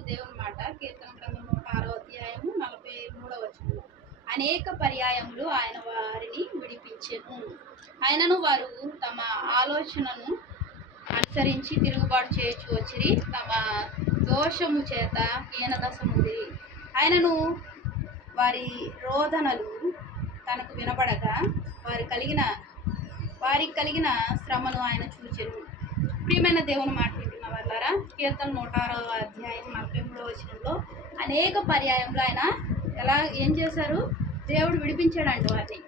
దేవుని మాట కీర్తన గ్రంథం నూట ఆరో అధ్యాయము నలభై మూడవ వచనం అనేక పర్యాయములు ఆయన వారిని విడిపించెను. ఆయనను వారు తమ ఆలోచనను అనుసరించి తిరుగుబాటు చేయొచ్చు వచ్చిరి తమ దోషము చేత హీనదశముంది. ఆయనను వారి రోదనలు తనకు వినబడగా వారి కలిగిన వారికి కలిగిన శ్రమను ఆయన చూచెను. ప్రియమైన దేవుని మాట వింటున్న కీర్తన నూట ఆరవ అధ్యాయం నలభై మూడవ వచనంలో అనేక పర్యాయంలో ఆయన ఎలా ఏం చేశారు? దేవుడు విడిపించాడండి వారిని.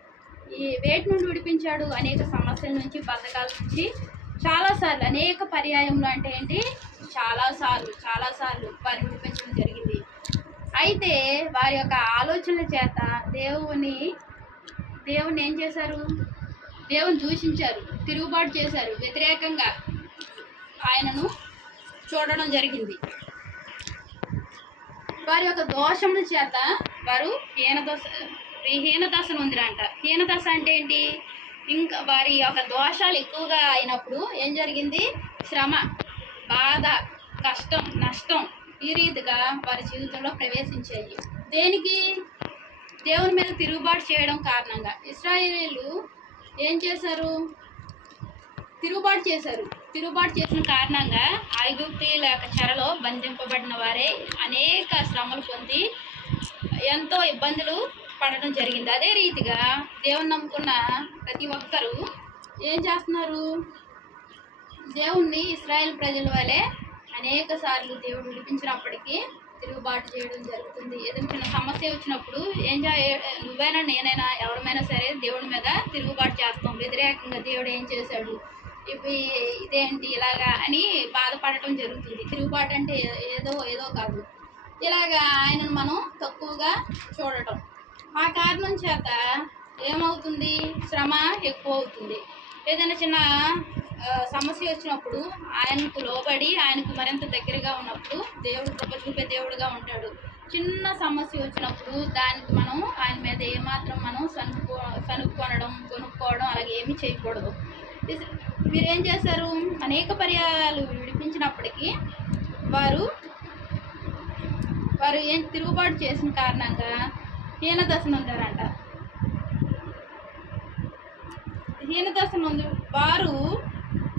ఈ వేటి నుండి విడిపించాడు? అనేక సమస్యల నుంచి బద్ధకాల నుంచి. చాలాసార్లు అనేక పర్యాయంలో అంటే ఏంటి? చాలాసార్లు చాలాసార్లు వారిని విడిపించడం జరిగింది. అయితే వారి యొక్క ఆలోచనల చేత దేవుని దేవుని ఏం చేశారు? దేవుని దూషించారు తిరుగుబాటు చేశారు వ్యతిరేకంగా. ఆయనను చూడడం జరిగింది. వారి యొక్క దోషముల చేత వారు హీనదోష హీనదశను ఉందిరంట. హీనదశ అంటే ఏంటి? ఇంకా వారి యొక్క దోషాలు ఎక్కువగా అయినప్పుడు ఏం జరిగింది? శ్రమ బాధ కష్టం నష్టం ఈ రీతిగా వారి జీవితంలో ప్రవేశించాయి. దేనికి? దేవుని మీద తిరుగుబాటు చేయడం కారణంగా. ఇస్రాయేలీలు ఏం చేశారు? తిరుగుబాటు చేశారు. తిరుగుబాటు చేసిన కారణంగా ఐగుప్తీయుల యొక్క చెరలో బంధింపబడిన వారే అనేక శ్రమలు పొంది ఎంతో ఇబ్బందులు పడడం జరిగింది. అదే రీతిగా దేవుని నమ్ముకున్న ప్రతి ఒక్కరూ ఏం చేస్తున్నారు? దేవుణ్ణి ఇస్రాయేల్ ప్రజల వలె అనేక సార్లు దేవుడు విడిపించినప్పటికీ తిరుగుబాటు చేయడం జరుగుతుంది. ఏదైనా చిన్న సమస్య వచ్చినప్పుడు ఏం చే నువ్వైనా నేనైనా ఎవరమైనా సరే దేవుడి మీద తిరుగుబాటు చేస్తాం. వ్యతిరేకంగా దేవుడు ఏం చేశాడు? ఇవి ఇదేంటి ఇలాగా అని బాధపడటం జరుగుతుంది. తిరుగుబాటు అంటే ఏదో ఏదో కాదు. ఇలాగా ఆయనను మనం తక్కువగా చూడటం. ఆ కారణం చేత ఏమవుతుంది? శ్రమ ఎక్కువ అవుతుంది ఏదైనా చిన్న సమస్య వచ్చినప్పుడు ఆయనకు లోబడి ఆయనకు మరింత దగ్గరగా ఉన్నప్పుడు దేవుడు కృప చూపే దేవుడుగా ఉంటాడు. చిన్న సమస్య వచ్చినప్పుడు దానికి మనం ఆయన మీద ఏమాత్రం మనం సనుక్కో సనుక్కొనడం కొనుక్కోవడం అలాగే ఏమీ చేయకూడదు. వీరేం చేశారు? అనేక పర్యాయాలు విడిపించినప్పటికీ వారు వారు ఏం తిరుగుబాటు చేసిన కారణంగా హీనదశను ఉందారంట హీనదశను నొందు వారు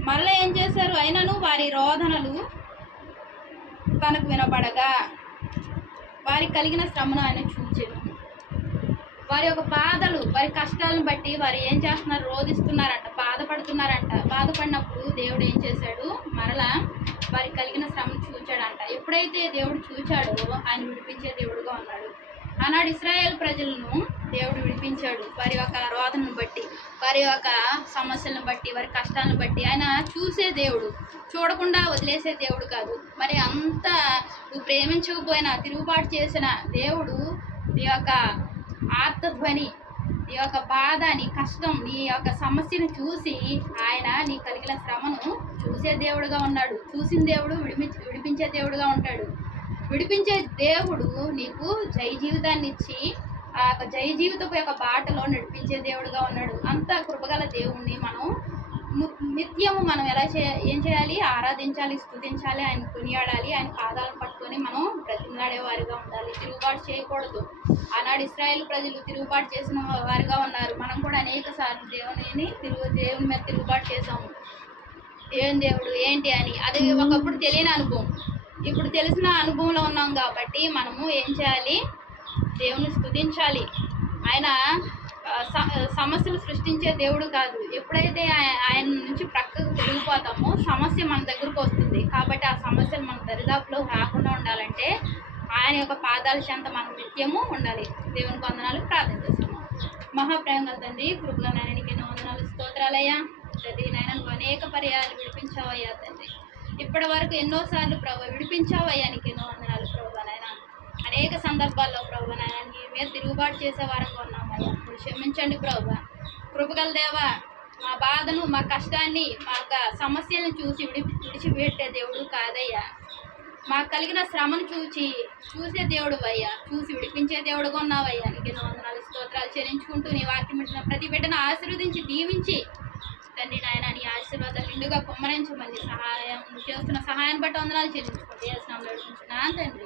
మళ్ళీ ఏం చేశారు? అయినను వారి రోధనలు తనకు వినబడగా వారికి కలిగిన శ్రమను ఆయన చూచారు వారి యొక్క బాధలు వారి కష్టాలను బట్టి వారు ఏం చేస్తున్నారు? రోధిస్తున్నారంట బాధపడుతున్నారంట. బాధపడినప్పుడు దేవుడు ఏం చేశాడు? మరలా వారికి కలిగిన శ్రమను చూచాడంట. ఎప్పుడైతే దేవుడు చూచాడో ఆయన విడిపించే దేవుడుగా ఉన్నాడు. ఆనాడు ఇస్రాయేల్ ప్రజలను దేవుడు విడిపించాడు. వారి యొక్క రోధనను బట్టి వారి యొక్క సమస్యలను బట్టి వారి కష్టాలను బట్టి. ఆయన చూసే దేవుడు చూడకుండా వదిలేసే దేవుడు కాదు. మరి అంత నువ్వు ప్రేమించకపోయినా తిరుగుబాటు చేసిన దేవుడు నీ యొక్క ఆత్మధ్వని నీ యొక్క బాధ నీ కష్టం నీ యొక్క సమస్యను చూసి ఆయన నీ కలిగిన శ్రమను చూసే దేవుడుగా ఉన్నాడు. చూసిన దేవుడు విడిపి విడిపించే దేవుడుగా ఉంటాడు. విడిపించే దేవుడు నీకు జై జీవితాన్ని ఇచ్చి ఆ యొక్క జై జీవితపు యొక్క బాటలో నడిపించే దేవుడుగా ఉన్నాడు. అంత కృపగల దేవుణ్ణి నిత్యము మనం ఎలా చే ఏం చేయాలి? ఆరాధించాలి స్థుతించాలి ఆయన కొనియాడాలి ఆయన పాదాలను పట్టుకొని మనం బ్రతిమలాడే వారిగా ఉండాలి. తిరుగుబాటు చేయకూడదు. ఆనాడు ఇస్రాయేల్ ప్రజలు తిరుగుబాటు చేసిన వారిగా ఉన్నారు. మనం కూడా అనేక సార్లు దేవుని తిరుగు దేవుని మీద తిరుగుబాటు చేసాము ఏం దేవుడు? ఏంటి అని. అది ఒకప్పుడు తెలియని అనుభవం. ఇప్పుడు తెలిసిన అనుభవంలో ఉన్నాం కాబట్టి మనము ఏం చేయాలి? దేవుని స్థుతించాలి ఆయన సమస్యలు సృష్టించే దేవుడు కాదు. ఎప్పుడైతే ఆయన నుంచి ప్రక్కకు తిరిగిపోతామో సమస్య మన దగ్గరకు వస్తుంది. కాబట్టి ఆ సమస్యలు మన దరిదాపులో రాకుండా ఉండాలంటే ఆయన యొక్క పాదాల చెంత మనం నిత్యము ఉండాలి. దేవుని వందనాలు ప్రార్థన చేస్తాము. మహాప్రేమ తండ్రి కృపల నాయనకి ఎన్నో వందనాలు స్తోత్రాలయ్యా. తండ్రి నాయన అనేక పర్యాలు విడిపించావయ్యా తండ్రి. ఇప్పటి వరకు ఎన్నోసార్లు ప్రభు విడిపించావయ్యా నీకు ఎన్నో వందనాలు ప్రభు నాయన. అనేక సందర్భాల్లో ప్రభు నాయన మీద తిరుగుబాటు చేసేవారంగా ఉన్నామయ్యా క్షమించండి ప్రభు. కృపగల దేవా మా బాధను మా కష్టాన్ని మా యొక్క సమస్యలను చూసి విడి విడిచిపెట్టే దేవుడు కాదయ్యా. మాకు కలిగిన శ్రమను చూచి చూసే దేవుడు అయ్యా. చూసి విడిపించే దేవుడుగా ఉన్నావయ్యా నీకు ఎన్నో వందనాలు స్తోత్రాలు చెల్లించుకుంటూ నీ వాక్యం పెట్టిన ప్రతి బిడ్డను ఆశీర్వదించి దీవించి తండ్రి నాయన నీ ఆశీర్వాదాలు నిండుగా కుమ్మరించమని సహాయం చేస్తున్న సహాయాన్ని బట్టి వందనాలు చెల్లించుకోండి ఏ స్నామంలో తండ్రి.